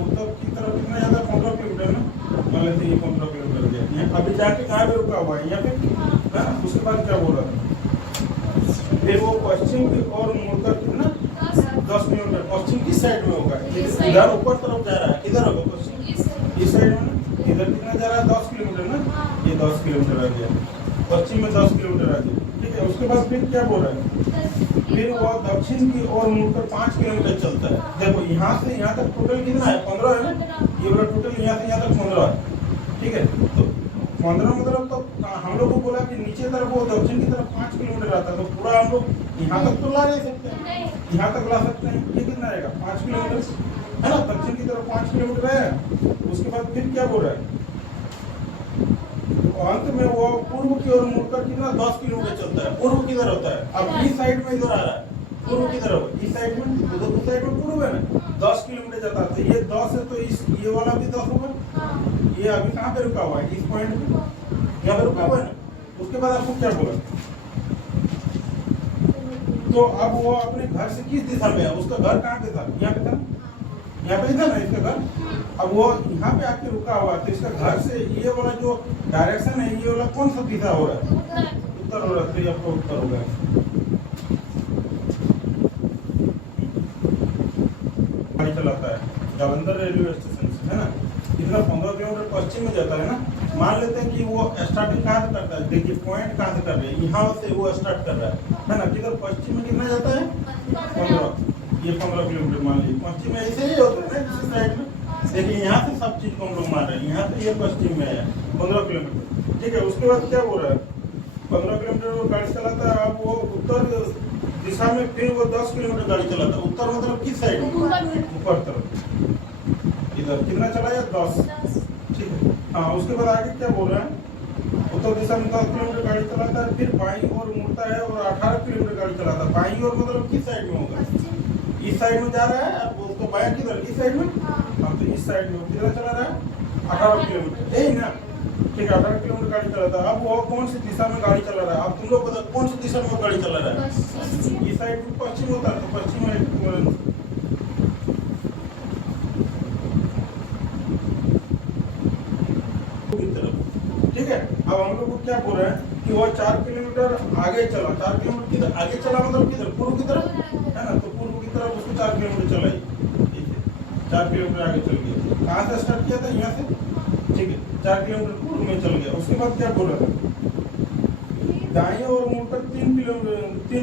उत्तर की तरफ कितना जाता है 15 किलोमीटर ना, मान लेते हैं ये 15 किलोमीटर गया। अभी जाके कहाँ पे रुका हुआ है, यहाँ पे है ना। उसके बाद क्या बोल रहा था, फिर वो पश्चिम की ओर मुड़कर कितना 10 किलोमीटर पश्चिम किस साइड में होगा, इधर ऊपर तरफ जा रहा है, किधर होगा पश्चिम इस साइड में ना, इधर कितना जा रहा है 10 किलोमीटर ना, ये 10 किलोमीटर आ गया, पश्चिम में 10 किलोमीटर आ गया। ठीक है, उसके बाद फिर क्या बोल रहा है, फिर वो दक्षिण की ओर मुड़कर 5 किलोमीटर चलता है। देखो यहाँ से यहाँ तक टोटल कितना है 15 है ना, ये वाला टोटल यहाँ से यहाँ तक 15 है। ठीक है, तो 15 मतलब तो हम लोग को बोला कि नीचे तरफ वो दक्षिण की तरफ 5 किलोमीटर आता है, तो पूरा हम लोग यहाँ तक तो ला नहीं सकते हैं, यहाँ तक ला सकते हैं। ये कितना रहेगा 5 किलोमीटर है ना, दक्षिण की तरफ 5 किलोमीटर है। उसके बाद फिर क्या बोल रहा है, तो अंत में वो पूर्व की ओर मुड़कर कितना 10 किलोमीटर चलता है। पूर्व किधर होता है, अब इस साइड में इधर आ रहा है, पूर्व किधर होगा इस साइड में, उधर उस साइड में पूर्व है ना, 10 किलोमीटर जाता है। तो ये 10 है, तो इस ये वाला भी 10 होगा। ये अभी कहाँ पे रुका हुआ है, इस पॉइंट पे यहाँ पे रुका हुआ है ना। उसके बाद आपको क्या बोला, तो अब वो अपने घर से किस दिशा में है, उसका घर कहाँ पे था, यहाँ पे था, यहाँ पे था ना इसका घर। अब वो यहाँ पे आके रुका हुआ है, तो इसका घर से ये वाला जो डायरेक्शन है, ये वाला कौन सा दिशा हो रहा है, उत्तर हो रहा है। तो ये आपका उत्तर होगा। गाड़ी चलाता है जालंधर रेलवे स्टेशन से, है ना, इतना 15 किलोमीटर पश्चिम में जाता है ना। मान लेते हैं कि वो स्टार्टिंग कहाँ से करता है, देखिए पॉइंट कहाँ से कर रहे हैं, यहाँ से वो स्टार्ट कर रहा है ना, किधर पश्चिम में कितना जाता है 15, ये 15 किलोमीटर मान लीजिए। पश्चिम में ऐसे ही होता है ना, इस साइड में देखिए यहाँ से सब चीज को हम लोग मान रहे हैं, यहाँ से ये पश्चिम में है 15 किलोमीटर। ठीक है, उसके बाद क्या बोल रहा है, 15 किलोमीटर वो गाड़ी चलाता है। अब वो उत्तर दिशा में फिर वो 10 किलोमीटर गाड़ी चलाता है। उत्तर मतलब किस साइड, ऊपर तरफ, इधर कितना चलाया 10। ठीक है, हाँ। उसके बाद आगे क्या बोल रहा है, उत्तर दिशा में 10 किलोमीटर गाड़ी चलाता है, फिर बाईं ओर मुड़ता है और 18 किलोमीटर गाड़ी चलाता है। बाईं ओर मतलब किस साइड में होगा, इस साइड में जा रहा है। अब उसको बाया किधर, इस साइड में, हाँ, तो इस साइड में कितना चला रहा है 18 किलोमीटर, यही ना। ठीक है, 18 किलोमीटर गाड़ी चलाता है। अब वो कौन सी दिशा में गाड़ी चला रहा है, अब तुम लोग बताओ कौन सी दिशा में वो गाड़ी चला रहा है, इस साइड में पश्चिम होता है, तो पश्चिम में ठीक है। अब हम लोग को क्या बोल रहे हैं कि वो 4 किलोमीटर आगे चला, 4 किलोमीटर किधर आगे चला मतलब किधर, पूर्व की तरफ है ना, तो पूर्व की तरफ उसको 4 किलोमीटर चलाई। ठीक है, 4 किलोमीटर आगे चल गया। कहाँ से स्टार्ट किया था, यहाँ से। ठीक है, 4 किलोमीटर पूर्व में चल गया। उसके बाद क्या बोल रहा था, दाएं ओर मुड़कर 3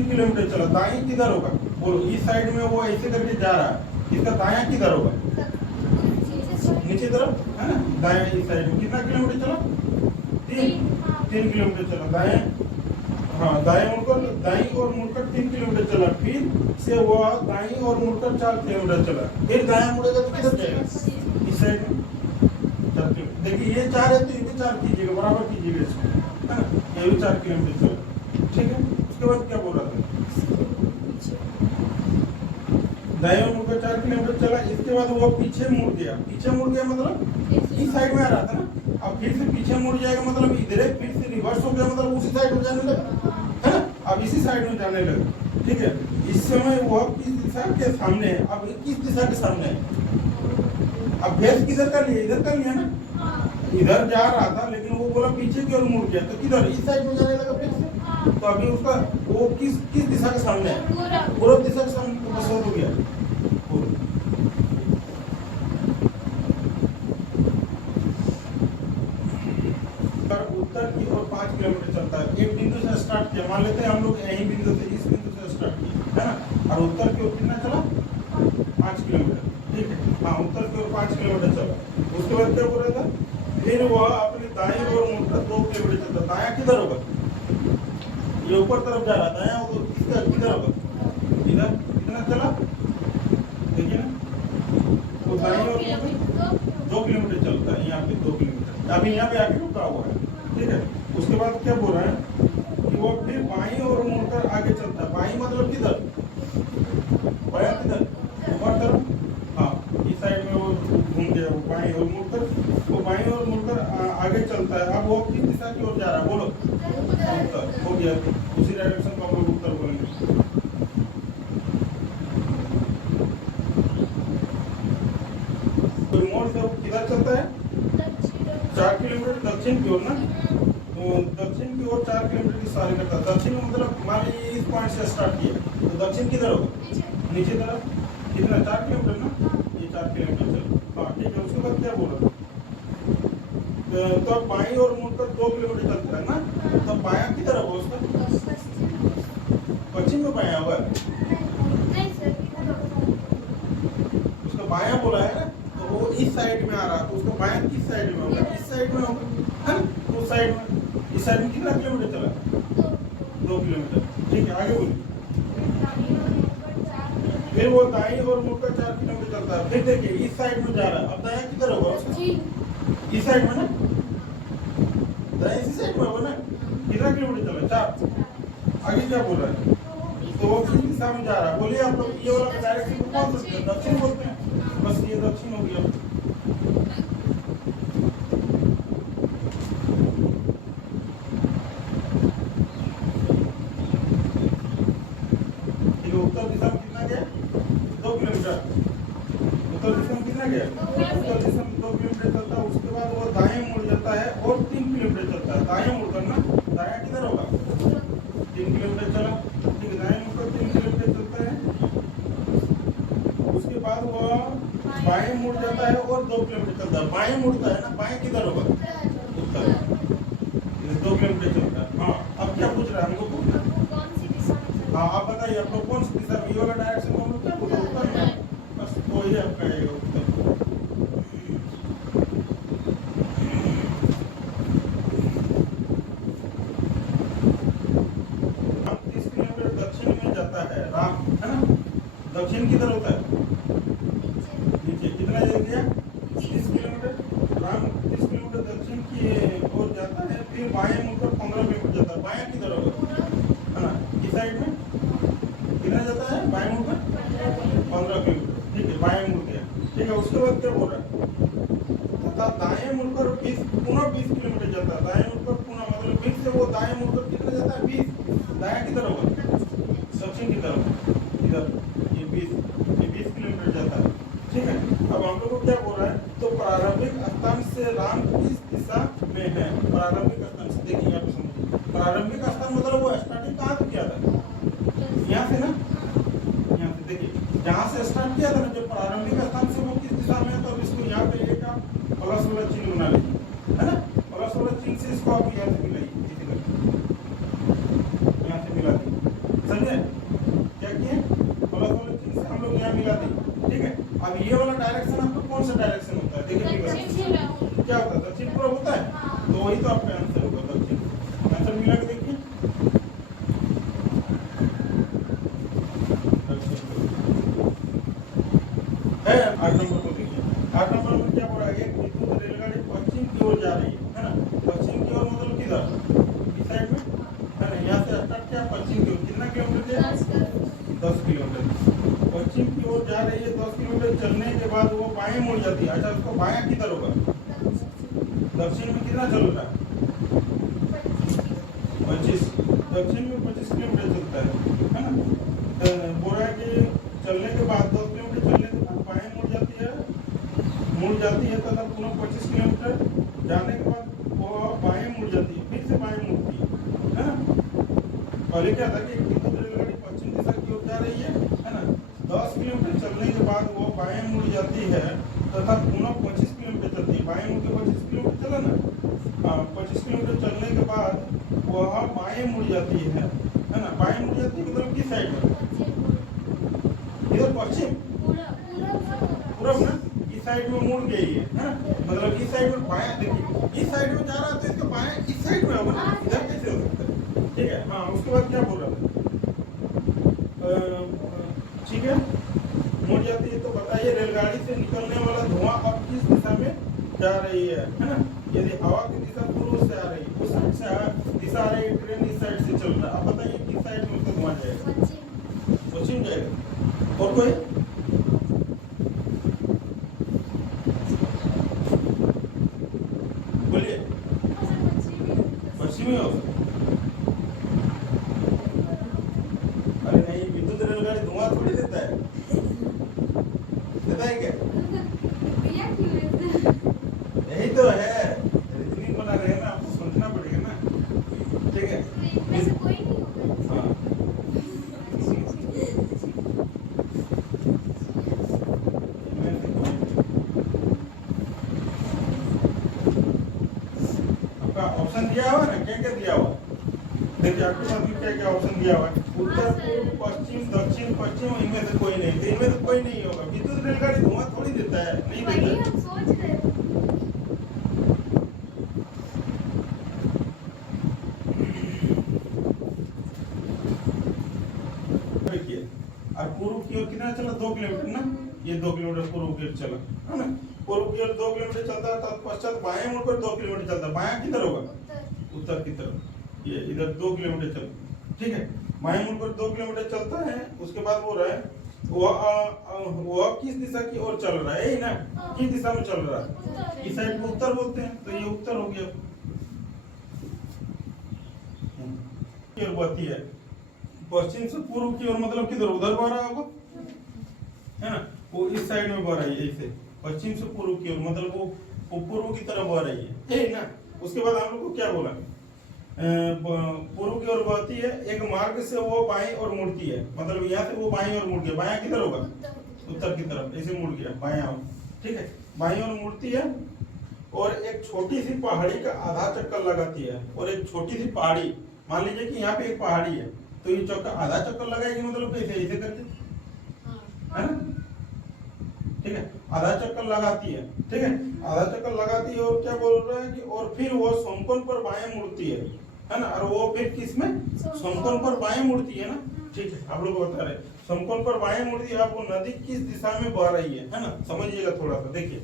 किलोमीटर चला। दाएं किधर होगा बोलो, इस साइड में वो ऐसे करके जा रहा है, इसका दाया किधर होगा, नीचे तरफ है ना, दाएं इस साइड में कितना किलोमीटर चला, 3 किलोमीटर चला दाएं, हाँ दाएं मुड़कर, दाएं और मुड़कर 3 किलोमीटर चला। फिर से वो दाएं और मुड़कर 4 किलोमीटर चला। फिर दाएं मुड़ेगा तो किधर जाएगा, इस साइड में 4 किलोमीटर। देखिए ये 4 है, तो ये भी 4 कीजिएगा, बराबर कीजिएगा इसको, है ना, ये भी 4 किलोमीटर चला। ठीक है, उसके बाद क्या बोल रहा था, दाएं और मुड़कर 4 किलोमीटर चला। इसके बाद वो पीछे मुड़ गया। पीछे मुड़ गया मतलब इस साइड में आ रहा था ना, अब फिर से पीछे मुड़ जाएगा मतलब इधर फिर से रिवर्स हो गया, मतलब उसी साइड में जाने लगा, है ना, अब इसी साइड में जाने लगा। ठीक है, इस समय वह किस दिशा के सामने है, अब किस दिशा के सामने है, अब फेस किधर कर लिया, इधर कर लिया ना, इधर जा रहा था लेकिन वो बोला पीछे की ओर मुड़ गया, तो किधर इस साइड में जाने लगा फिर से। तो अभी उसका वो किस दिशा के सामने है, पूर्व दिशा के सामने, तो बस हो गया। उत्तर की ओर 5 किलोमीटर चलता है। एक बिंदु से स्टार्ट किया, मान लेते हैं हम लोग यही बिंदु से, इस बिंदु से स्टार्ट किया, है ना, और उत्तर की ओर कितना चला 5 किलोमीटर। ठीक है, हाँ, उत्तर की ओर 5 किलोमीटर चला। उसके बाद क्या बोल रहा था, फिर वह अपनी दाईं ओर मुड़कर 2 किलोमीटर चलता। दाया किधर होगा, ये ऊपर तरफ जा रहा, दाया किधर होगा, इधर कितना चला देखिए ना, वो दाईं ओर 2 किलोमीटर चलता है, यहाँ पे 2 किलोमीटर, अभी यहाँ पे आके रुका हुआ है। ठीक है, उसके बाद क्या बोल रहा है कि वो फिर बाईं ओर मुड़कर आगे चलता है। बाईं मतलब किधर, बाया किधर, ऊपर तरफ, हाँ, इस साइड में वो घूम गया, वो बाईं ओर मुड़कर, वो बाईं ओर मुड़कर आगे चलता है। अब वो किस दिशा की ओर जा रहा है बोलो, उत्तर हो गया, उसी डायरेक्शन को हम लोग उत्तर बोलेंगे। मोड़ से वो किधर चलता है? 4 किलोमीटर दक्षिण की ओर ना। तो दक्षिण की ओर 4 किलोमीटर की सवारी करता है। दक्षिण में मतलब मान लीजिए इस पॉइंट से स्टार्ट किया तो दक्षिण किधर होगा? नीचे तरफ। कितना? 4 किलोमीटर ना। ये 4 किलोमीटर चल। हाँ ठीक है। उसके बाद क्या बोला? तो अब बाईं ओर मुड़कर 2 किलोमीटर चलता है ना। तो बायां किधर होगा उसका? पश्चिम में बायां होगा। उसका बायां बोला है ना, तो वो इस साइड में आ रहा है तो उसका बायां किस साइड में होगा? इस साइड में होगा, है ना। उस साइड में, इस साइड में कितना किलोमीटर चला? 2 किलोमीटर। ठीक है, आगे बोलिए। फिर वो दाईं ओर मुड़कर 4 किलोमीटर चलता है। फिर देखिए इस साइड में जा रहा है। अब दायां किधर होगा उसका? इस साइड में ना। दाएं इसी साइड में होगा ना। कितना किलोमीटर चला? 4। आगे क्या बोल रहा है? तो वो किस दिशा में जा रहा है? बोलिए आप लोग। ये वाला डायरेक्शन को कौन बोलते हैं? दक्षिण बोलते हैं। बस ये दक्षिण हो गया। ठीक है। उत्तर दिशा में कितना गया? 2 किलोमीटर। उत्तर दिशा में कितना गया? उत्तर दिशा में 2 किलोमीटर चलता है। उसके बाद वो दाएं मुड़ जाता है और 3 किलोमीटर चलता है। दाएं मुड़ करना, दायां किधर होगा? 3 किलोमीटर चला। ठीक है, दाएं मुड़कर 3 किलोमीटर चलता है। उसके बाद वो बाएं मुड़ जाता है और 2 किलोमीटर चलता है। बाएं मुड़ता है ना, बाएं किधर होगा? उत्तर। 2 किलोमीटर चलता है। हाँ, अब क्या पूछ रहा है हम लोग को? हाँ, आप बताइए आप लोग कौन सी दिशा में? ये वाला डायरेक्शन को हम लोग क्या बोलते हैं? उत्तर में। बस तो ये आपका है उत्तर। राम 30 किलोमीटर दक्षिण में जाता है। राम, है ना। दक्षिण किधर होता है? नीचे। कितना जा गया? 30 किलोमीटर। राम 30 किलोमीटर दक्षिण की ओर जाता है। फिर बाएं मुड़कर 15 किलोमीटर जाता है। बायां किधर होगा? है ना, इस साइड में। कितना जाता है बाएं मुड़कर? 15 किलोमीटर। ठीक है, बाएं मुड़ गया। ठीक है, उसके बाद क्या बोल रहा है? तथा दाएं मुड़कर 20 पुनः 20 किलोमीटर जाता है। दाएं मुड़कर पुनः मतलब 20 से वो दाएं मुड़कर कितना जाता है? 20। दायां किधर होगा? दक्षिण की तरफ। इधर ये 20 किलोमीटर जाता है। ठीक है। अब हम लोग को क्या बोल रहा है? तो प्रारंभिक स्थान से राम किस दिशा में है? प्रारंभिक स्थान से देखिए यहाँ पे समझिए। प्रारंभिक स्थान मतलब वो स्टार्टिंग कहाँ से किया था? यहाँ से ना। यहाँ से देखिए जहाँ से स्टार्ट किया था ना, जब प्रारंभिक स्थान से वो किस दिशा में है, तो इसको यहाँ पे एक आप प्लस वाला चिन्ह बना लीजिए, है ना। प्लस वाला चिन्ह से इसको आप यहाँ से मिलाइए, इसी तरह यहाँ से मिला दी। समझे क्या किए? प्लस वाले चिन्ह से हम लोग यहाँ मिला दी। ठीक है। अब ये वाला डायरेक्शन आपका कौन सा डायरेक्शन होता है? देखिए क्या होता है? दक्षिण पूर्व होता है। तो वही तो आपका आंसर होगा, दक्षिण। आंसर मिला के देखिए। है 8 नंबर को देखिए। 8 नंबर में क्या बोला? एक विद्युत रेलगाड़ी पश्चिम की ओर जा रही है ना। पश्चिम की ओर मतलब किधर? इस साइड में, है ना। यहाँ से स्टार्ट किया पश्चिम की ओर। कितना किलोमीटर? 10 किलोमीटर। पश्चिम की ओर जा रही है। 10 किलोमीटर चलने के बाद वो बाएं मुड़ जाती है। अच्छा, उसको बायां किधर होगा? दक्षिण में कितना चल रहा है? 25। दक्षिण में 25 किलोमीटर चलता है ना। बोल रहा है कि चलने के बाद 10 किलोमीटर चलने के बाद बाएं मुड़ जाती है तथा पुनः 25 किलोमीटर जाने के बाद वो बाएं मुड़ जाती है। फिर से बाएं मुड़ती है ना। पहले क्या था कि विद्युत रेलगाड़ी पश्चिम दिशा की ओर जा रही है ना। 10 किलोमीटर चलने के बाद वो बाएं मुड़ जाती है तथा पुनः 25 किलोमीटर चलती है। बाएं मुड़ के 25 किलोमीटर चला ना। हाँ, 25 किलोमीटर चलने के बाद वह बाएं मुड़ जाती है ना। बाएं मुड़ जाती है मतलब किस साइड में? इधर पश्चिम पूरब ना। इस साइड में मुड़ गई है ना। मतलब इस साइड में बायां। देखिए इस साइड में जा रहा है तो इसका बायां इस साइड में होगा ना। इधर कैसे हो सकता है? ठीक है। हाँ, उसके बाद क्या बोल रहा था? ठीक है, मुड़ जाती है। तो बताइए रेलगाड़ी से निकलने वाला धुआं अब किस दिशा में जा रही है ना। यदि हवा की दिशा पूर्व से आ रही है, उस साइड से दिशा आ रही है, ट्रेन इस साइड से चल रहा है। अब बताइए किस साइड में उसका धुआं जाएगा? पश्चिम जाएगा। और कोई? बोलिए। पश्चिमी हो? अरे नहीं, विद्युत रेलगाड़ी धुआं थोड़ी देता है। देता है क्या? ऑप्शन दिया हुआ ना, क्या क्या दिया हुआ देखिए आपके साथ भी क्या क्या ऑप्शन दिया हुआ है, उत्तर पूर्व पश्चिम दक्षिण पश्चिम, इनमें से कोई नहीं, तो इनमें से कोई नहीं होगा। विद्युत रेलगाड़ी धुआं थोड़ी देता है, नहीं देता है। हम सोच रहे थे। देखिए और पूर्व की ओर कितना चला, 2 किलोमीटर ना, ये 2 किलोमीटर पूर्व की ओर चला है ना, पूर्व की ओर 2 किलोमीटर चलता है, तत्पश्चात बाएं मुड़ कर 2 किलोमीटर चलता है, बायां किधर होगा, उत्तर की तरफ, ये इधर 2 किलोमीटर चल, ठीक है, बाएं मुड़ कर 2 किलोमीटर चलता है। उसके बाद वो रहा है वह किस दिशा की ओर चल रहा है, यही ना, किस दिशा में चल रहा है, इस साइड को उत्तर बोलते हैं, तो ये उत्तर हो गया। की ओर बहती है, पश्चिम से पूर्व की ओर मतलब किधर, उधर बह रहा होगा है ना, वो इस साइड में बह रही है, ऐसे पश्चिम से पूर्व की ओर मतलब वो पूर्व की तरफ बह रही है, यही ना। उसके बाद हम लोग को क्या बोला, पूर्व की ओर बहती है, एक मार्ग से वो बाईं और मुड़ती है, मतलब यहाँ से वो बाईं और मुड़ गया, बायां किधर होगा, उत्तर की तरफ, ऐसे मुड़ गया बायां, ठीक है, बाईं ओर मुड़ती है और एक छोटी सी पहाड़ी का आधा चक्कर लगाती है, और एक छोटी सी पहाड़ी, मान लीजिए कि यहाँ पे एक पहाड़ी है, तो ये चक्कर आधा चक्कर लगाएगी, मतलब कैसे, ऐसे करके, है ना, ठीक है, आधा चक्कर लगाती है, ठीक है, आधा चक्कर लगाती है, और क्या बोल रहा है कि और फिर वो समकोण पर बाएं मुड़ती है ना, और वो फिर किसमें, समकोण पर बाएं मुड़ती है ना, ठीक है, आप लोग बता रहे समकोण पर बाएं मुड़ती है। अब वो नदी किस दिशा में बह रही है ना, समझिएगा थोड़ा सा। देखिए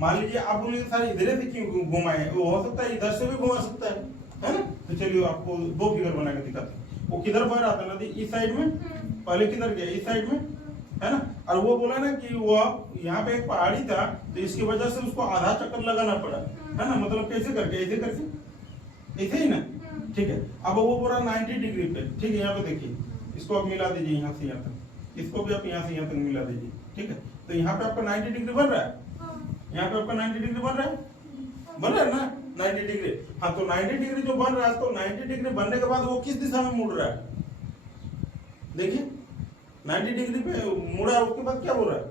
मान लीजिए आप बोलिए सर इधर से क्यों घुमाए, वो हो सकता है इधर से भी घुमा सकता है ना, तो चलिए आपको 2 फिगर बना के दिखाते हैं। वो किधर बह रहा था नदी, इस साइड में, पहले किधर गया, इस साइड में, है ना, और वो बोला ना कि वो यहाँ पे एक पहाड़ी था, तो इसकी वजह से उसको आधा चक्कर लगाना पड़ा, है ना, मतलब कैसे करके, ऐसे करके, ऐसे ही ना, ठीक है। अब वो पूरा 90 डिग्री पे, ठीक है, यहाँ पे देखिए, इसको आप मिला दीजिए यहाँ से यहाँ तक, इसको भी आप यहाँ से यहाँ तक मिला दीजिए, ठीक है, तो यहाँ पे आपका 90 डिग्री बन रहा है, यहाँ पे आपका 90 डिग्री बन रहा है ना, 90 डिग्री, हाँ, तो 90 डिग्री जो बन रहा है, तो 90 डिग्री बनने के बाद वो किस दिशा में मुड़ रहा है, देखिए 90 डिग्री पे मुड़ा, उसके बाद क्या बोल रहा है,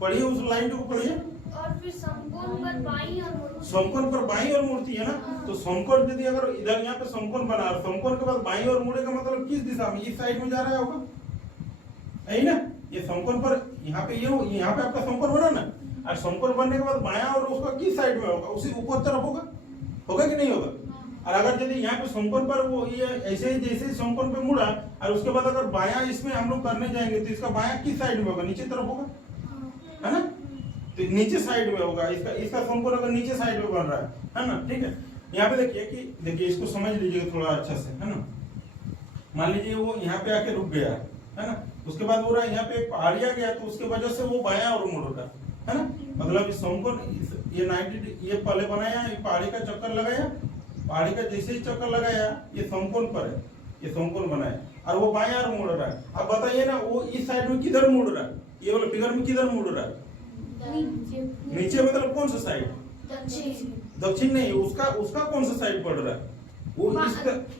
पढ़िए उस लाइन को पढ़िए, और फिर समकोण पर बाईं और मुड़ती, समकोण पर बाईं और मुड़ती है ना, तो समकोण यदि अगर इधर यहाँ पे समकोण बना, समकोण के बाद बाईं और मुड़ेगा, मतलब किस दिशा में, इस साइड में जा रहा होगा, यही ना, ये समकोण पर यहाँ पे, ये यहाँ पे आपका समकोण बना ना, और समकोण बनने के बाद बायां और उसका किस साइड में होगा, उसी ऊपर तरफ होगा कि नहीं होगा। और अगर यदि यहाँ पे समकोण पर वो ये ऐसे ही जैसे समकोण पे मुड़ा, और उसके बाद अगर बायां इसमें हम लोग करने जाएंगे, तो इसका बायां किस साइड में होगा, नीचे तरफ होगा, है ना, तो नीचे साइड में होगा, इसका समकोण अगर नीचे साइड में बन रहा है ना, ठीक है। यहाँ पे देखिए कि देखिए इसको समझ लीजिएगा थोड़ा अच्छा से, है ना, मान लीजिए वो यहाँ पे आके रुक गया है ना, उसके बाद बोल रहा है यहाँ पे एक पहाड़ी आ गया, तो उसके वजह से वो बायां और मुड़ रहा है ना, मतलब इस समकोण ये 90 ये पहले बनाया, ये पहाड़ी का चक्कर लगाया, पहाड़ी का जैसे ही चक्कर लगाया, ये समकोण पर है, ये समकोण बनाया, और वो बायां और मुड़ रहा है। अब बताइए ना, वो इस साइड में किधर मुड़ रहा है, ये वाला फिगर में किधर मुड़ रहा है, नीचे मतलब कौन सा साइड, दक्षिण नहीं, उसका कौन सा साइड पड़ रहा है,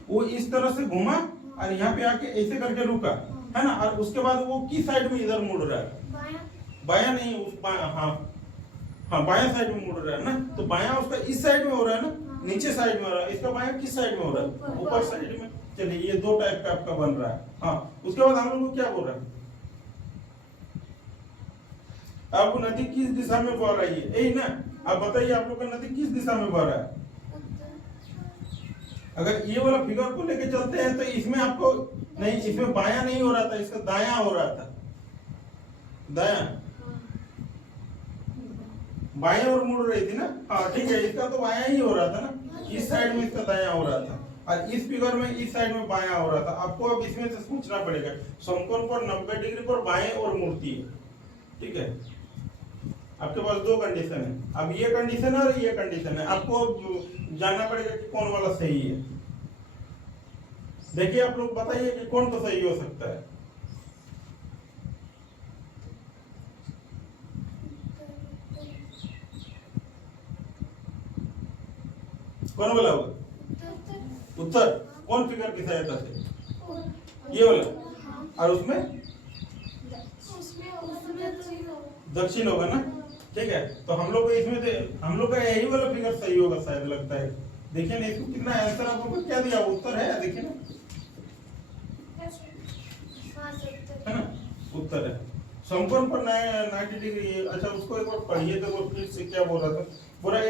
वो इस तरह से घुमा, और यहाँ पे आके ऐसे करके रुका, है ना, और उसके बाद वो किस साइड में इधर मुड़ रहा है, बायां नहीं, हाँ बायां साइड में मुड़ रहा है ना, तो बायां उसका इस साइड में हो रहा है ना, नीचे साइड में हो रहा है, इसका बायां किस साइड में हो रहा है, ऊपर साइड में। चलिए ये 2 टाइप का आपका बन रहा है। हाँ, उसके बाद हम लोग क्या बोल रहे हैं, अब नदी किस दिशा में बह रही है, यही ना, आप बताइए आप लोग का नदी किस दिशा में बह रहा है। अगर ये वाला फिगर को लेके चलते हैं, तो इसमें आपको नहीं, इसमें बायां नहीं हो रहा था, इसका दायां हो रहा था, दायां, बाएं और मुड़ रही थी ना, हाँ ठीक है, इसका तो बायां ही हो रहा था ना, इस साइड में इसका दायां हो रहा था, और इस फिगर में इस साइड में बायां हो रहा था। आपको अब इसमें से सोचना पड़ेगा, समकोण पर 90 डिग्री पर बाएं और मुड़ती है, ठीक है, आपके पास 2 कंडीशन है, अब ये कंडीशन है और ये कंडीशन है, आपको जानना पड़ेगा कि कौन वाला सही है। देखिए आप लोग बताइए कि कौन तो सही हो सकता है, कौन वाला होगा, उत्तर, कौन फिगर की सहायता से, ये वाला, और उसमें दक्षिण होगा ना, ठीक है, तो हम लोग को इसमें हम लोग का यही वाला फिगर सही होगा शायद, लगता है। देखिए ना इसको कितना आंसर आप लोग को क्या दिया, उत्तर है, देखिए ना, हाँ सर। है ना, उत्तर है। समकोण पर 90 डिग्री। अच्छा उसको एक बार पढ़िए तो वो फिर से क्या बोल रहा था, बोला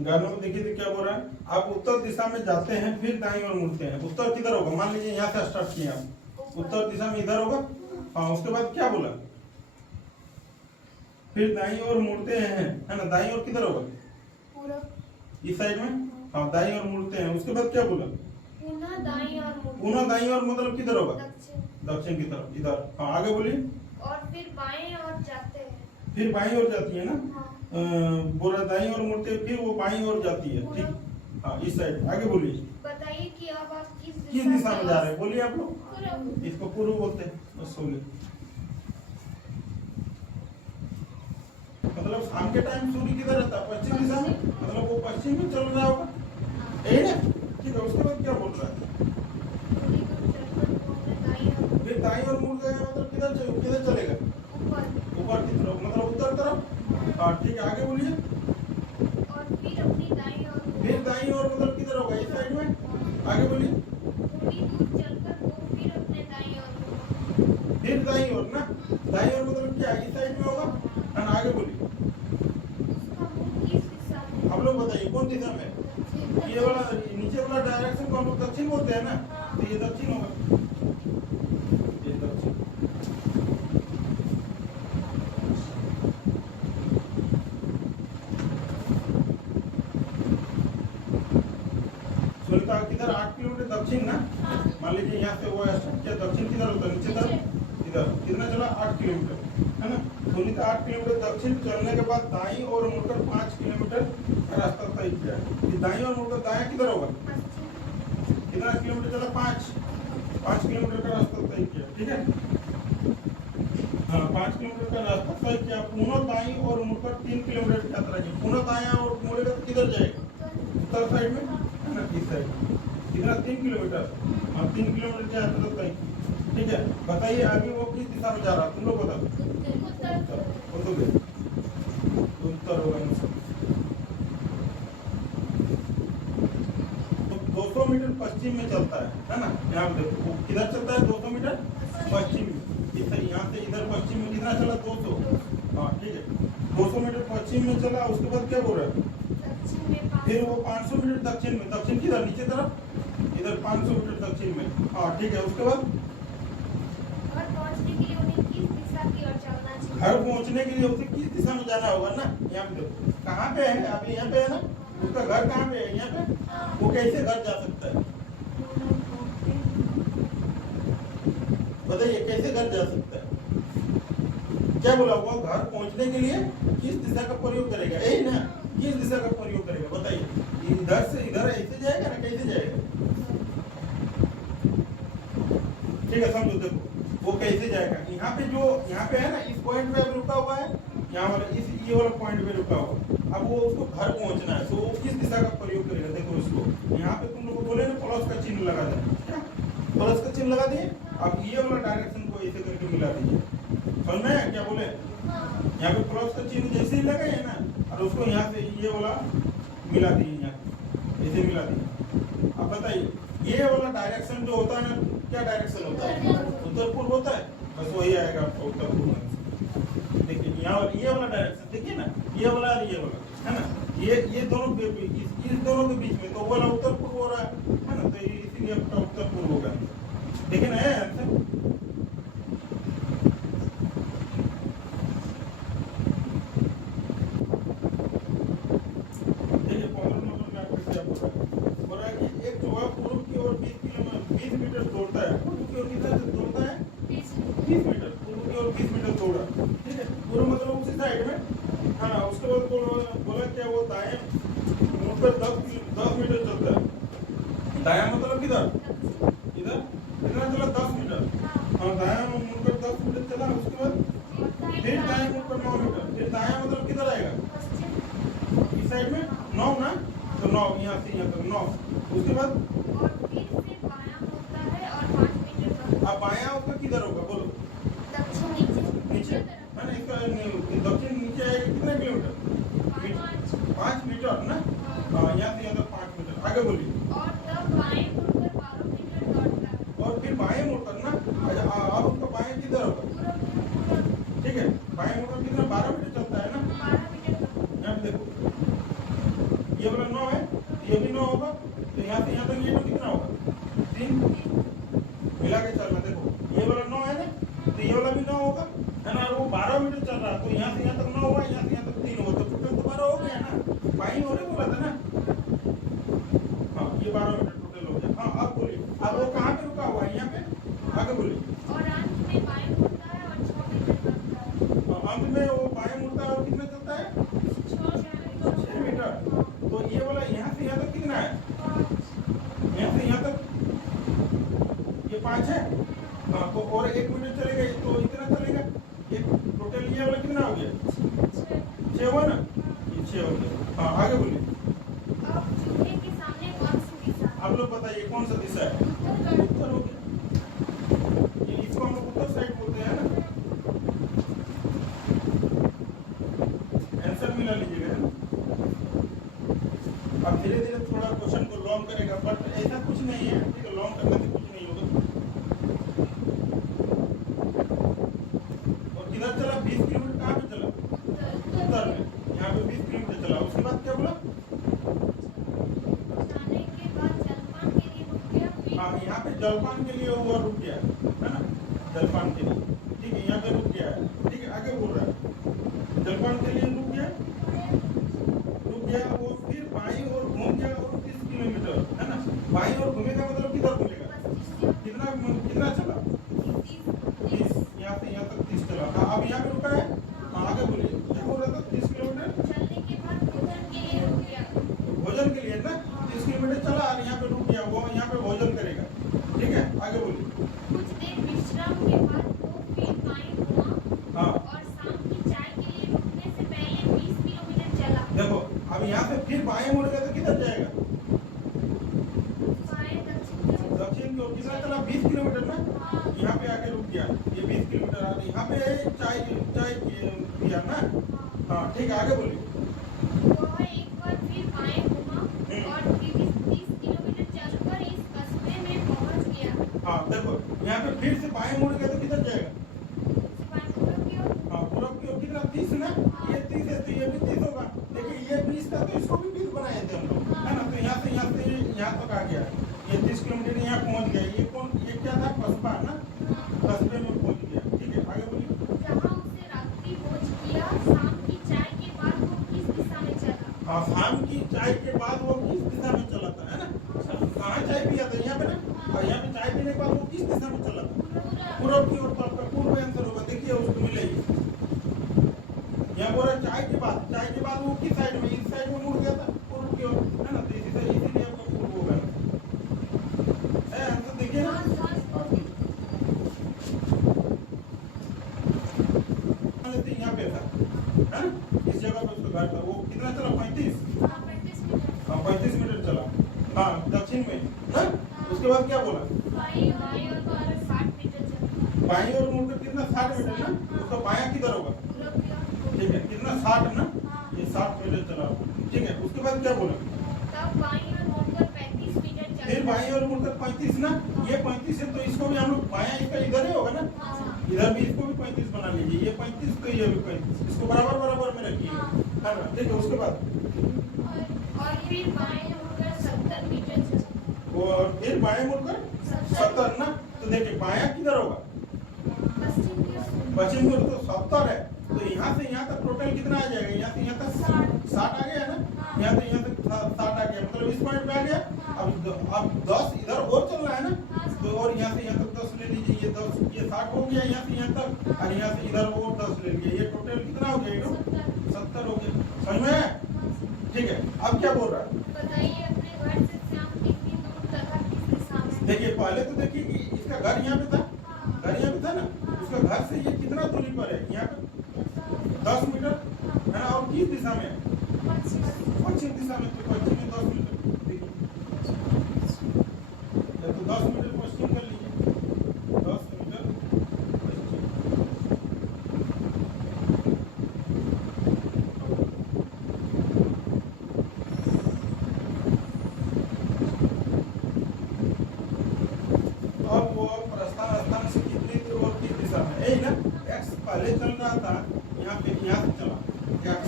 गानों में देखिए तो क्या बोल रहा है, आप उत्तर दिशा में जाते हैं फिर दाईं ओर मुड़ते हैं। उत्तर किधर होगा, मान लीजिए यहाँ से स्टार्ट किए आप, उत्तर दिशा में इधर होगा। हाँ उसके बाद क्या बोला, फिर दाईं ओर मुड़ते हैं, है ना, दाईं ओर किधर होगा, पूरा इस साइड में। हाँ दाईं ओर मुड़ते हैं, उसके बाद क्या बोला, पुनः दाईं ओर मुड़ते पुनः दाईं ओर मतलब किधर होगा, दक्षिण। दक्षिण की तरफ, इधर। हाँ आगे बोलिए। और फिर बाएं ओर जाते हैं। फिर बाईं ओर जाती है ना, हाँ बोला दाईं ओर मुड़ते हैं, फिर वो बाईं ओर जाती है, ठीक। हाँ इस साइड, आगे बोलिए। बताइए कि अब आप किस दिशा में जा रहे हैं, बोलिए आप लोग। पूरब। इसको पूर्व बोलते हैं, बस हो गया। मतलब शाम के टाइम सूर्य किधर रहता है, पश्चिम दिशा में, मतलब वो पश्चिम में चल रहा होगा, यही ना, ठीक है। उसके बाद क्या बोल रहा है, थोड़ी दूर चलकर वो अपने दाईं ओर फिर दाईं ओर मुड़ गए, मतलब किधर चलेगा, ऊपर। ऊपर की तरफ, मतलब उत्तर तरफ। हाँ ठीक है, आगे बोलिए। और फिर अपनी दाईं ओर फिर दाईं ओर मतलब किधर होगा, इस साइड में, आगे बोलिए। थोड़ी दूर चलकर वो फिर अपने दाईं ओर फिर दाईं ओर ना, दाईं ओर मतलब क्या, इस साइड में होगा, है ना, आगे बोलिए। उसका मुख किस दिशा में? आप लोग बताइए कौन दिशा में, ये वाला नीचे वाला डायरेक्शन को हम लोग दक्षिण बोलते हैं ना, तो ये दक्षिण होगा, ये दक्षिण। सुनीता किधर, 8 किलोमीटर दक्षिण ना, मान लीजिए यहाँ से वो स्टार्ट किया, दक्षिण किधर होता है, नीचे तरफ, इधर। कितना चला, 8 किलोमीटर, है ना। सुनीता 8 किलोमीटर दक्षिण चलने के बाद दाईं ओर मुड़कर 5 किलोमीटर का रास्ता तय किया। ये दाईं ओर मुड़कर दायां किधर होगा, कितना किलोमीटर चला, 5 किलोमीटर का रास्ता तय किया, ठीक है। हाँ 5 किलोमीटर का रास्ता तय किया, पुनः दाईं ओर मुड़कर 3 किलोमीटर की यात्रा की। पुनः दायां और मुड़ेगा तो किधर जाएगा, उत्तर साइड में, है ना, इस साइड। कितना, 3 किलोमीटर। हाँ 3 किलोमीटर की यात्रा तय की, ठीक है। बताइए आगे वो किस दिशा में जा रहा है, तुम लोग बताओ। उत्तर होगा इन सब। तो 200 मीटर पश्चिम में चलता है ना, यहाँ पे देखो वो किधर चलता है, 200 मीटर पश्चिम में। इस यहाँ से इधर पश्चिम में कितना चला, 200। हाँ ठीक है, 200 मीटर पश्चिम में चला, उसके बाद क्या बोल रहा है, दक्षिण में 500। फिर वो 500 मीटर दक्षिण में, दक्षिण किधर, नीचे तरफ, इधर 500 मीटर दक्षिण में। हाँ ठीक है, उसके बाद घर पहुंचने के लिए उन्हें किस दिशा की ओर चलना चाहिए? घर पहुंचने के लिए उसे किस दिशा में जाना होगा ना, यहाँ पे देखो कहाँ पे है, अभी यहाँ पे है ना, उसका घर कहाँ पे है, यहाँ पे। वो कैसे घर जा सकता है, बताइए कैसे घर जा सकता है, क्या बोला हुआ, घर पहुंचने के लिए किस दिशा का प्रयोग करेगा, यही ना, किस दिशा का प्रयोग करेगा, बताइए। इधर से इधर ऐसे जाएगा ना, कैसे जाएगा, ठीक है, समझो। देखो वो कैसे जाएगा, यहाँ पे जो यहाँ पे है ना, इस पॉइंट पे रुका हुआ है, यहाँ वाला इस ये वाला पॉइंट पे रुका हुआ। अब वो उसको घर पहुंचना है, तो वो किस दिशा का प्रयोग करेगा, देखो उसको यहाँ पे तुम लोग को बोले ना प्लस का चिन्ह लगा दें, क्या प्लस का चिन्ह लगा दिए। अब ये वाला डायरेक्शन को ऐसे करके मिला दीजिए, समझ में आया क्या बोले, यहाँ पे प्लस का चिन्ह जैसे ही लगे है ना, और उसको यहाँ से ये वाला मिला दिए, यहाँ ऐसे मिला दिए। अब बताइए ये वाला डायरेक्शन जो होता है ना, क्या डायरेक्शन होता है, उत्तर पूर्व होता है, बस वही आएगा आपका उत्तर पूर्व। देखिए यहाँ ये वाला डायरेक्शन देखिए ना, ये वाला और ये वाला, है ना, ये दोनों इस दोनों के बीच में, तो वाला उत्तर पूर्व हो रहा है ना, तो इसीलिए आपका उत्तर पूर्व होगा। देखिए ना है आंसर। देखिए 15 नंबर में आपको क्या बोल रहा है कि एक जो है पूर्व की ओर 20 मीटर दौड़ता है, पूर्व की ओर कितना दौड़ता है, 20 मीटर, पूर्व की ओर 20 मीटर दौड़ा, ठीक है। पूर्व मतलब उसी साइड में, हाँ। उसके बाद बोला क्या, वो दाएं मुड़ पर 10 मीटर चलता है। दायां मतलब किधर, इधर कितना चला, 10 मीटर। हाँ दायां मुड़ पर 10 मीटर चला, उसके बाद फिर दाएं मुड़ पर 9 मीटर, फिर दायां मतलब किधर आएगा, इस साइड में 9 ना, तो 9 यहाँ से यहाँ तक 9। उसके बाद और फिर से बायां होता है और 5 मीटर अब बायां उसका किधर होगा, बोलो और फिर बाएं मुड़कर ना, अच्छा अब उसका बाएं किधर होगा, पूरब ठीक है, बाएं मुड़कर कितना 12 मीटर चलता है ना, 12 मीटर का। यहाँ पे देखो ये वाला 9 है, ये भी 9 होगा, तो यहाँ से यहाँ तक ये तो कितना होगा 3, मिला के चलना। देखो ये वाला 9 है ना, तो ये वाला भी 9 होगा, है ना, और वो 12 मीटर चल रहा है, तो यहाँ से यहाँ तक 9 होगा, यहाँ से यहाँ तक 3 होगा, तो टोटल तो 12 हो गया ना, बाई होने बोला था ना। हाँ ये 12 मीटर टोटल हो गया। हाँ अब बोलिए, अब वो कहाँ पे रुका हुआ है, यहाँ पे आगे बोलिए। और अंत में बाएं मुड़ता है और 6 मीटर बनता है। अंत में वो बाएं मुड़ता है और कितना चलता है 6 मीटर। तो ये वाला यहाँ से यहाँ तक कितना है, यहाँ से यहाँ तक ये 5 है। हाँ तो और 1 मीटर चलेगा तो इतना चलेगा, ये टोटल ये वाला कितना हो गया 6 हुआ ना, ये 6 हो गया। हाँ आगे बोलिए। अब चूहे के सामने कौन सी दिशा है? आप लोग बताइए कौन सा दिशा है, उत्तर हो गया, ये इसको हम लोग उत्तर साइड बोलते हैं ना, आंसर मिला लीजिएगा है ना। अब धीरे धीरे थोड़ा क्वेश्चन को लॉन्ग करेगा, बट ऐसा कुछ नहीं है, ठीक है, लॉन्ग करने से कुछ नहीं होगा। और किधर चला 20 किलोमीटर, कहाँ पे चला उत्तर में, यहाँ पे 20 किलोमीटर चला। उसके बाद क्या बोला, जाने के बाद जलपान के लिए रुक गया, फिर हाँ यहाँ पे जलपान के लिए हुआ रुक गया है ना, जलपान के लिए, ठीक है, यहाँ पे रुक गया है, ठीक है, आगे बोल रहा है जलपान के लिए रुक गया, वो फिर बाईं ओर घूम गया और 30 किलोमीटर, है ना, बाईं ओर घूमेगा मतलब किधर घूमेगा, कितना कितना चला 30, यहाँ से यहाँ तक 30 चला। हाँ अब यहाँ पे रुका है। हाँ आगे बोलिए, क्या बोल रहा था 30 किलोमीटर चलने के बाद भोजन के लिए रुक गया। भोजन के लिए ना, 30 किलोमीटर चला और यहाँ पे रुक गया, वो यहाँ पे भोजन करेगा, ठीक है, आगे बोलिए। कुछ देर विश्राम के बाद वो फिर बाएं घुमा हाँ और शाम की चाय के लिए रुकने से पहले 20 किलोमीटर चला। देखो अब यहाँ से फिर बाएं मुड़ेगा तो किधर जाएगा, बाएं दक्षिण दक्षिण की ओर, कितना चला 20 किलोमीटर ना, यहाँ पे आके रुक गया, ये 20 किलोमीटर आ गई, यहाँ पे चाय चाय पिया ना। हाँ ठीक है, आगे बोलिए। वह एक बार फिर बाएं घुमा और 30 किलोमीटर चलकर इस कस्बे में पहुंच गया। हाँ देखो यहाँ पे फिर से बाएं मुड़ गया तो किधर जाएगा, बाएं पूरब की ओर। हाँ पूरब की ओर, कितना 30 ना, ये 30 है तो ये भी 30 होगा, देखिए ये 20 था तो इसको भी 20 बनाए थे हम लोग, है ना, तो यहाँ से यहाँ तक आ गया, ये 30 किलोमीटर यहाँ पहुँच गया, ये कौन, ये क्या था कस्बा ना, कस्बे में पहुँच गया, ठीक है, आगे बोलिए। जहाँ उसे रात्रि भोज किया, शाम की चाय के बाद वो किस दिशा में चला? हाँ शाम की चाय के बाद वो किस दिशा में चला था, है ना, कहाँ चाय पिया था, यहाँ पे ना, और यहाँ पे चाय पीने के बाद वो किस दिशा में चला था, पूरब की ओर, तो आपका पूर्व आंसर होगा, देखिए उसको मिलेगी। यहाँ बोल रहा चाय के बाद वो किस साइड में, इस साइड में मुड़ गया था पूर्व की ओर, है ना, तो इसीलिए आपका पूर्व होगा, है आंसर देखिए ना। यहाँ पे था, है ना, इस जगह पे उसका घर था, वो कितना चला 35, 35 मीटर। हाँ 35 मीटर चला, हाँ दक्षिण में ना। उसके बाद क्या बोला, बाईं ओर 60 मीटर चला। बाईं ओर मुड़कर कितना 60 मीटर ना, उसका बायां किधर होगा, पूरब की ओर। ठीक है, कितना 60 ना, ये 60 मीटर चला, ठीक है। उसके बाद क्या बोला, तब बाईं ओर मुड़कर 35 मीटर चला। फिर बाईं ओर मुड़कर 35 ना, ये 35 है तो इसको भी हम लोग बायां, इसका इधर ही होगा ना, इधर भी इसको भी 35 बना लीजिए, ये 35 तो ये भी 35, इसको बराबर बराबर में रखिए, है ना, ठीक है। उसके बाद और फिर बाएं मुड़कर 70 मीटर चला। और फिर बाएं मुड़कर 70 ना, तो देखिए बायां किधर होगा, पश्चिम की ओर। पश्चिम की ओर, तो 70 है, तो यहाँ से यहाँ तक टोटल कितना आ जाएगा, यहाँ से यहाँ तक 60 आ गया ना, यहाँ से यहाँ तक 60 आ गया, मतलब इस पॉइंट पे आ गया। अब 10 इधर और चल रहा है ना, तो और यहाँ से यहाँ तक 10 ले लीजिए, ये 10, ये 60 हो गया यहाँ से यहाँ तक, और यहाँ से इधर और 10 ले लीजिए, ये टोटल कितना हो गया, 70 हो गया, समझ में आया? ठीक है। अब क्या बोल रहा है, बताइए अपने घर से श्याम कितनी दूर तक किस दिशा में? देखिए पहले तो देखिए कि इसका घर यहाँ पे था, घर यहाँ पे था ना, उसका घर से ये कितना दूरी पर है, यहाँ पे 10 मीटर, है ना, और किस दिशा में है, पश्चिम दिशा में, तो पश्चिम में 10 मीटर, देखिए तो 10 मीटर पश्चिम कर लीजिए, 10 मीटर पश्चिम, अब वो प्रस्थान स्थान से कितनी दूर और किस दिशा में, यही ना। x पहले चल रहा था यहाँ पे, यहाँ से चला x,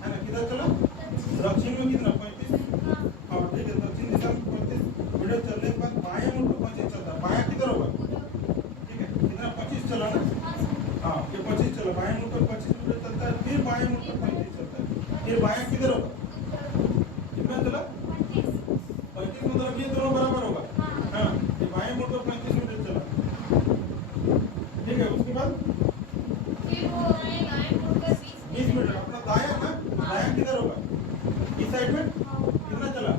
है ना, किधर चला, दक्षिण में कितना 35, हाँ ठीक है, दक्षिण दिशा में 35 मीटर चलने के बाद बाएं मुड़ को 25 चलता है, बायां किधर होगा, ठीक है, कितना 25 चला ना, हाँ ये 25 चला, बाएं मुड़ को 25 मीटर चलता है, फिर बाएं मुड़ को 35 चलता है, फिर बायां किधर होगा, कितना चला 35, मतलब ये दोनों बराबर होगा, हाँ ये बाएं मुड़ को 35 मीटर चला, ठीक है। उसके बाद फिर वो दाएं मुड़कर 20 मीटर, अपना दायां ना, दायां किधर होगा, इस साइड में कितना चला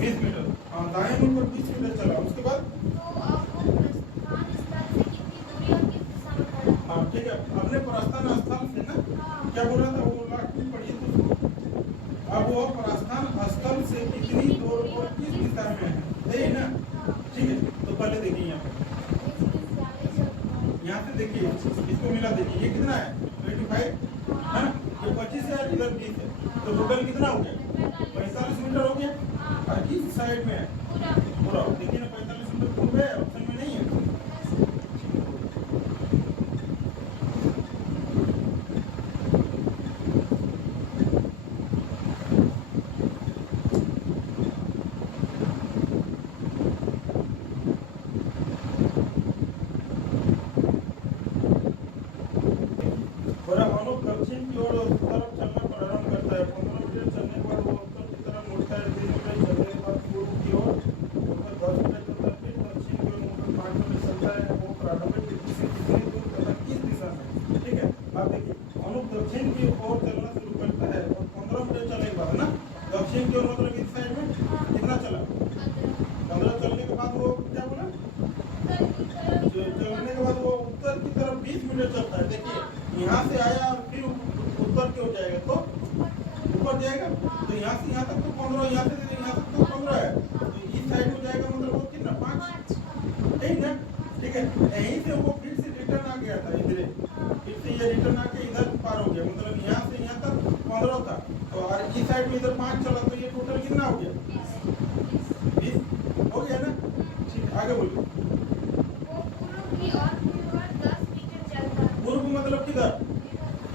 20 मीटर, हाँ दाएं मुड़कर 20 मीटर चला। उसके बाद तो अब वो प्रस्थान स्थल से कितनी दूरी और किस दिशा में खड़ा है? हाँ ठीक है, अपने प्रस्थान स्थल से ना, क्या बोल रहा था वो, लास्ट में पढ़िए तो उसको। अब वो प्रस्थान स्थल से कितनी दूर और किस दिशा में है, यही ना, ठीक है। तो पहले देखिए यहाँ से देखिए, इसको मिला देखिए, ये कितना है 25 है ना, ये 25 है, इधर 20 है, तो टोटल कितना हो गया 45 मीटर हो गया। और किस साइड में है, पूरा देखिए ना, 45 मीटर पूर्व है, ऑप्शन में नहीं है। दक्षिण की ओर तरफ चलना प्रारंभ करता है, 15 मीटर चलने के बाद वो उत्तर की तरफ मुड़ता है, 20 मीटर चलने के बाद पूर्व की ओर मुड़कर 10 मीटर चलता है, फिर दक्षिण की ओर मुड़कर 5 मीटर चलता है। वो प्रारंभिक बिंदु से कितनी दूर तथा किस दिशा में, ठीक है। आप देखिए अनुप दक्षिण की ओर चलना शुरू करता है और 15 मीटर चलने के बाद ना, दक्षिण की ओर मतलब इस साइड में कितना चला 15 चलने के बाद वो क्या बोला, चलने के बाद वो उत्तर की तरफ 20 मीटर चलता है। देखिए यहाँ से आया और फिर उत्तर की ओर जाएगा तो ऊपर जाएगा, तो यहाँ से यहाँ तक तो 15, यहाँ से यहाँ तक तो 15 है, तो इस साइड में जाएगा, मतलब वो कितना 5, ठीक है, ठीक है। यहीं से वो फिर से रिटर्न आ गया था इधर, फिर से ये रिटर्न आके इधर पार हो गया, मतलब यहाँ से यहाँ तक 15 था, तो और इस साइड में इधर 5 चला, तो ये टोटल कितना हो गया 20 हो गया ना, ठीक। आगे बोलिए। पूर्व मतलब किधर,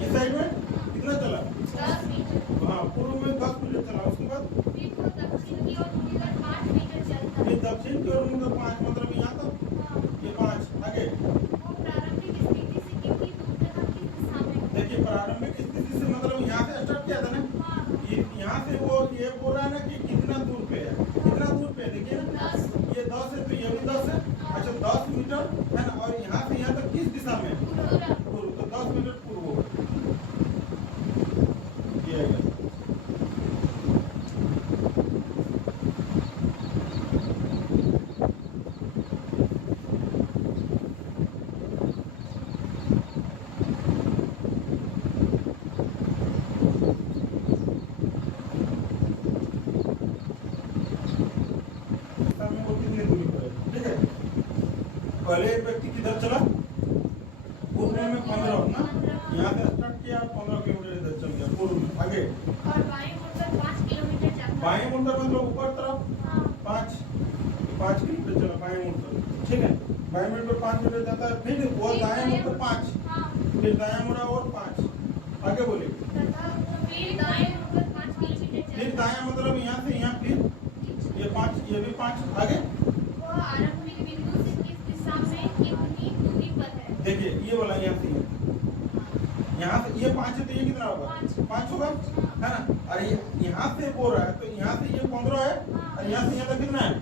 इस साइड में कितना चला 10 मीटर, हाँ पूर्व में 10 मीटर चला। उसके बाद फिर वो दक्षिण की ओर मुड़कर 5 मीटर चलता है। फिर दक्षिण की ओर मुड़कर 5, मतलब यहाँ तक ये 5 आगे। वो प्रारंभिक स्थिति से कितनी दूर तथा किस दिशा में है? देखिए प्रारंभिक स्थिति से मतलब यहाँ से स्टार्ट किया था ना, यहाँ से वो ये बोल रहा है ना कि कितना दूर पे है, कितना दूर पे है, देखिए ये 10 है, तो ये भी 10 है, अच्छा 10 मीटर है ना, और यहाँ से यहाँ तक किस दिशा में है, पूर्व, तो 10 मीटर पूर्व होगा, ये आएगा। में वो कितनी दूरी पर है, ठीक है। पहले एक व्यक्ति किधर चला, पूर्व में 15 ना, यहाँ से स्टार्ट किया 15 किलोमीटर इधर चल गया पूर्व में, आगे और बाएं मुड़कर 5 किलोमीटर जाता है। बाएं मुड़कर मतलब ऊपर तरफ 5 किलोमीटर चला बाएं मुड़कर, ठीक है। बाएं मुड़कर 5 मीटर जाता है, फिर वो दाएं मुड़कर 5, फिर दायां मुड़ा और 5, आगे बोलिए। तथा फिर दाएं मुड़कर 5 किलोमीटर फिर चलता है। दायां मतलब यहाँ से यहाँ, फिर ये 5, ये भी 5, आगे वह आरंभिक बिंदु से किस दिशा में कितनी दूरी पर है? देखिए ये वाला यहाँ से यहाँ से ये 5 है, तो ये कितना होगा 5 होगा, है ना। और ये यहाँ से बोल रहा है, तो यहाँ से ये 15 है, और यहाँ से यहाँ तक कितना है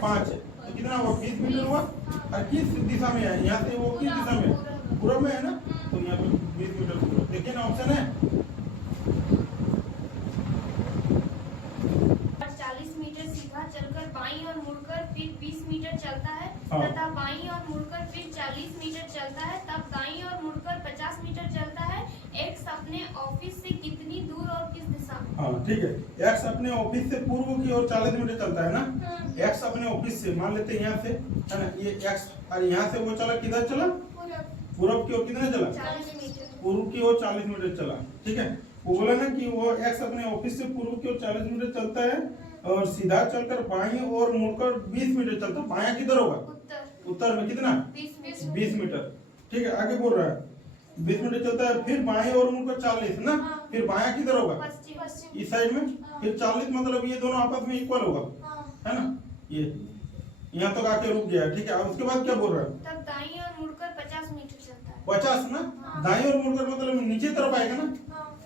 5 है, तो कितना हुआ 20 मीटर हुआ। और किस दिशा में है, यहाँ से वो किस दिशा में है, पूर्व में है ना, तो यहाँ पे 20 मीटर पूर्व, देखिए ना ऑप्शन है। और 40 मीटर सीधा चलकर बाईं ओर मुड़कर फिर 20 मीटर चलता है, हाँ। तथा बाईं ओर मुड़कर फिर 40 मीटर चलता है, तब दाईं ओर मुड़कर 50 मीटर चलता है। एक्स अपने ऑफिस से कितनी दूर और किस दिशा में? हाँ ठीक है, एक्स अपने ऑफिस से पूर्व की ओर 40 मीटर चलता है ना, एक्स अपने ऑफिस से मान लेते हैं यहाँ से, है ना, ये एक्स, और यहाँ से वो चला किधर चला, पूर्व की ओर कितना चला 40 मीटर। पूर्व की ओर 40 मीटर चला, ठीक है। वो बोला ना कि वो एक्स अपने ऑफिस से पूर्व की ओर 40 मीटर चलता है और सीधा चलकर बाईं ओर मुड़कर 20 मीटर चलता है, बायां किधर होगा उत्तर। उत्तर में कितना 20 मीटर। ठीक है, आगे बोल रहा है 20 मीटर चलता है, फिर बाएं और मुड़कर 40 ना, फिर बायां किधर होगा इस साइड में, फिर 40 मतलब ये दोनों आपस में इक्वल होगा, है ना। ये यहाँ तक आके रुक गया। ठीक है, अब उसके बाद क्या बोल रहा है, तब दाईं ओर मुड़कर 50 मीटर चलता है। 50 ना, दाईं ओर मुड़कर मतलब नीचे तरफ आएगा ना,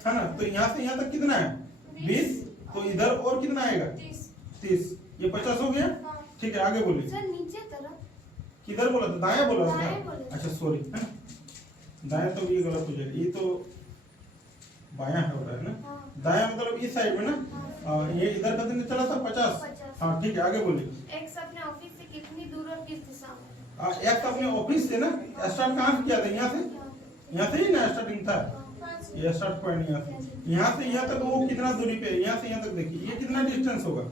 है ना। तो यहाँ से यहाँ तक कितना है 20, तो इधर और कितना आएगा 30, ये 50 हो गया। ठीक है, आगे बोलिए। सर नीचे तरफ किधर बोला था, दायां बोला था दाएं क्या? बोले। अच्छा सॉरी, है ना, दायां तो ये गलत हो जाएगा, ये तो बायां होता है ना। दायां मतलब इस साइड में ना, ये इधर कितने चला था 50। हाँ ठीक है, आगे बोलिए। एक्स अपने ऑफिस से कितनी दूर और किस दिशा में? एक अपने ऑफिस से ना स्टार्ट कहाँ से किया था, यहाँ से, यहाँ से ही ना स्टार्टिंग था, ये स्टार्ट पॉइंट यहाँ से यहाँ तक वो कितना दूरी पे है, यहाँ से यहाँ तक देखिए ये कितना डिस्टेंस होगा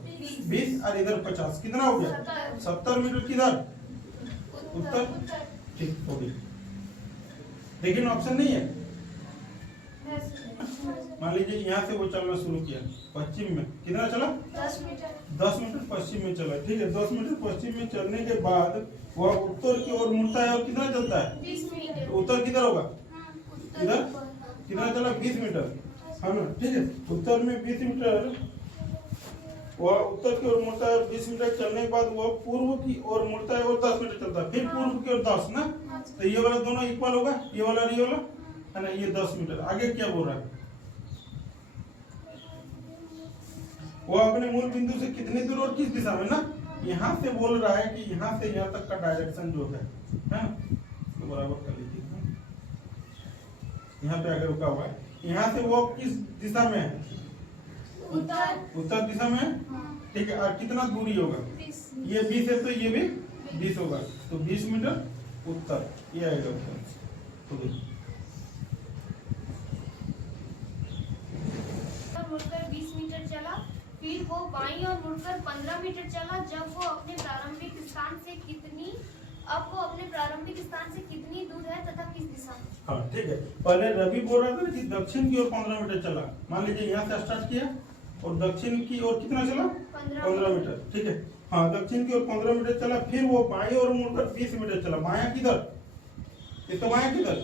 20 और इधर 50, कितना हो गया 70 मीटर। किधर उत्तर। ठीक हो गया, लेकिन ऑप्शन नहीं है। मान लीजिए यहाँ से वो चलना शुरू किया पश्चिम में, कितना चला 10 मीटर। 10 मीटर पश्चिम में चला। ठीक है, 10 मीटर पश्चिम में चलने के बाद वह उत्तर की ओर मुड़ता है और कितना चलता है 20 मीटर। उत्तर किधर होगा, इधर कितना चला 20 मीटर, है ना। ठीक है, उत्तर में 20 मीटर, वह उत्तर की ओर मुड़ता है और 20 मीटर चलने के बाद वह पूर्व की ओर मुड़ता है और 10 मीटर चलता है, फिर पूर्व की ओर 10 ना, तो ये वाला दोनों इक्वल होगा, ये वाला और ये वाला, है ना, ये 10 मीटर। आगे क्या बोल रहा है, वो अपने मूल बिंदु से कितनी दूर और किस दिशा में ना, यहाँ से बोल रहा है कि यहाँ से यहाँ तक का डायरेक्शन जो है ना, तो बराबर कर लीजिए। यहाँ पे आगे रुका हुआ है, यहाँ से वो किस दिशा में है, उत्तर दिशा में है। ठीक है, और कितना दूरी होगा, ये 20 है तो ये भी 20 होगा, तो 20 मीटर उत्तर, ये आएगा उत्तर। मुड़कर 20 मीटर चला, फिर वो बाईं ओर मुड़कर 15 मीटर चला। जब वो अपने प्रारंभिक स्थान से कितनी दूर है तथा किस दिशा में? हाँ ठीक है, पहले रवि बोल रहा था कि दक्षिण की ओर 15 मीटर चला। मान लीजिए यहाँ से स्टार्ट किया और दक्षिण की ओर कितना चला 15 मीटर। ठीक है, हाँ दक्षिण की ओर 15 मीटर चला, फिर वो बाईं ओर मुड़कर 20 मीटर चला। बायां किधर, ये तो बायां किधर,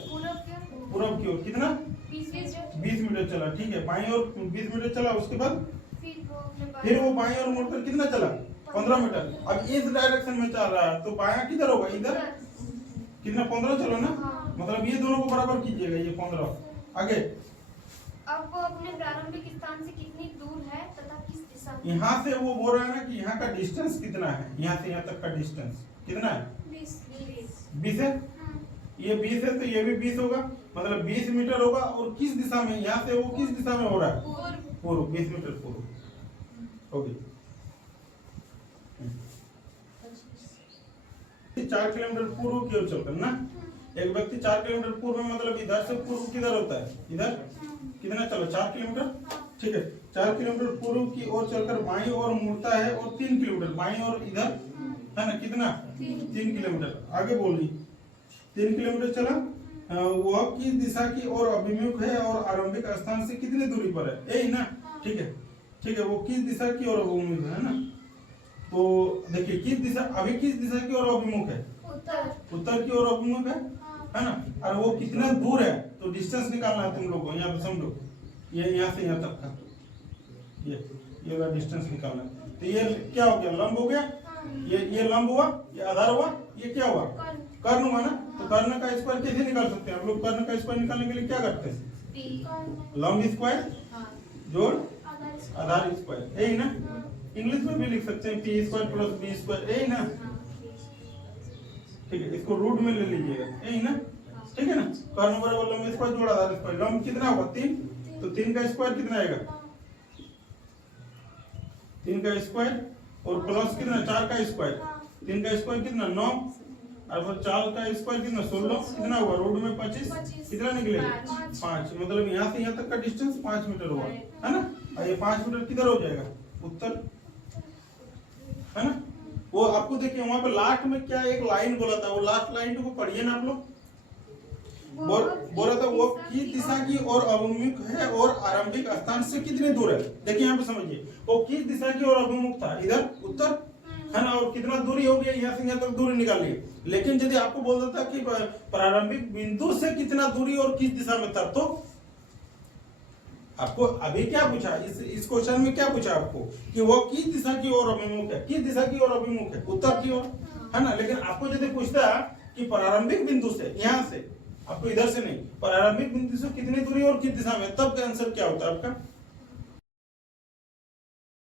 पूरब की ओर कितना 20 मीटर चला। ठीक है, बाईं ओर 20 मीटर चला, उसके बाद फिर वो बाईं ओर मुड़कर कितना चला 15 मीटर। अब इस डायरेक्शन में चल रहा है तो बायां किधर होगा, इधर कितना 15 चलो ना, मतलब ये दोनों को बराबर कीजिएगा, ये 15। आगे अब वो अपने प्रारंभिक स्थान से कितनी दूर है तथा किस दिशा में? यहाँ से वो बोल रहा है ना कि यहाँ का डिस्टेंस कितना है, यहाँ से यहाँ तक का डिस्टेंस कितना है 20 है। ये 20 है तो ये भी 20 होगा, मतलब 20 मीटर होगा। और किस दिशा में, यहाँ से वो किस दिशा में हो रहा है, पूर्व, 20 मीटर पूर्व हो गई। 4 किलोमीटर पूर्व की ओर चलकर ना, एक व्यक्ति 4 किलोमीटर पूर्व में, मतलब इधर से पूर्व किधर होता है, इधर कितना चलो 4 किलोमीटर। ठीक है, 4 किलोमीटर पूर्व की ओर चलकर बाईं ओर मुड़ता है और 3 किलोमीटर बाईं ओर इधर, है ना, कितना 3 किलोमीटर। आगे बोलिए 3 किलोमीटर चला, वह किस दिशा की ओर अभिमुख है और आरंभिक स्थान से कितनी दूरी पर है, यही ना। ठीक है, ठीक है, वो किस दिशा की ओर अभिमुख है ना, तो देखिए किस दिशा, अभी किस दिशा की ओर अभिमुख है, उत्तर की ओर अभिमुख है ना। और वो कितना दूर है, तो डिस्टेंस निकालना है तुम लोग को, यहाँ पे समझो, ये यहाँ से यहाँ तक का ये वाला डिस्टेंस निकालना है। तो ये क्या हो गया, लंब हो गया, ये लंब हुआ, ये आधार हुआ, ये क्या हुआ कर्ण हुआ ना। तो कर्ण का स्क्वायर कैसे निकाल सकते हैं हम लोग, कर्ण का स्क्वायर निकालने के लिए क्या करते हैं, लंब स्क्वायर जोड़ आधार स्क्वायर, यही ना। इंग्लिश में भी लिख सकते हैं P square plus B square, यही ना। ठीक है, इसको रूट में ले लीजिएगा, यही ना। ठीक है ना, कर्ण बराबर लंब स्क्वायर जोड़ आधार स्क्वायर। लंब कितना होगा 3, तो 3 का स्क्वायर कितना आएगा 3 का स्क्वायर, और प्लस कितना 4 का स्क्वायर, 3 का स्क्वायर कितना 9, और फिर 4 का स्क्वायर कितना 16, कितना होगा रूट में 25, कितना निकलेगा 5। मतलब यहाँ से यहाँ तक का डिस्टेंस 5 मीटर हुआ, है ना। और ये 5 मीटर किधर हो जाएगा, उत्तर, है ना। वो आपको देखिए वहां पे लास्ट में क्या एक लाइन बोला था, वो लास्ट लाइन को पढ़िए ना आप लोग। बोला था वो किस दिशा की ओर अभिमुख है और आरंभिक स्थान से कितनी दूर है। देखिए यहाँ पे समझिए, वो किस दिशा की ओर अभिमुख था, इधर उत्तर, है ना, और कितना दूरी हो गया, यहाँ से यहाँ तक दूरी निकालिए। लेकिन यदि आपको बोल देता कि प्रारंभिक बिंदु से कितना दूरी और किस दिशा में था, तो आपको अभी क्या पूछा, इस क्वेश्चन में क्या पूछा आपको कि वो किस दिशा की ओर अभिमुख है, किस दिशा की ओर अभिमुख है, उत्तर की ओर, है ना। लेकिन आपको यदि पूछता कि प्रारंभिक बिंदु से, यहाँ से, आपको इधर से नहीं, प्रारंभिक बिंदु से कितनी दूरी और किस दिशा में, तब का आंसर क्या होता है आपका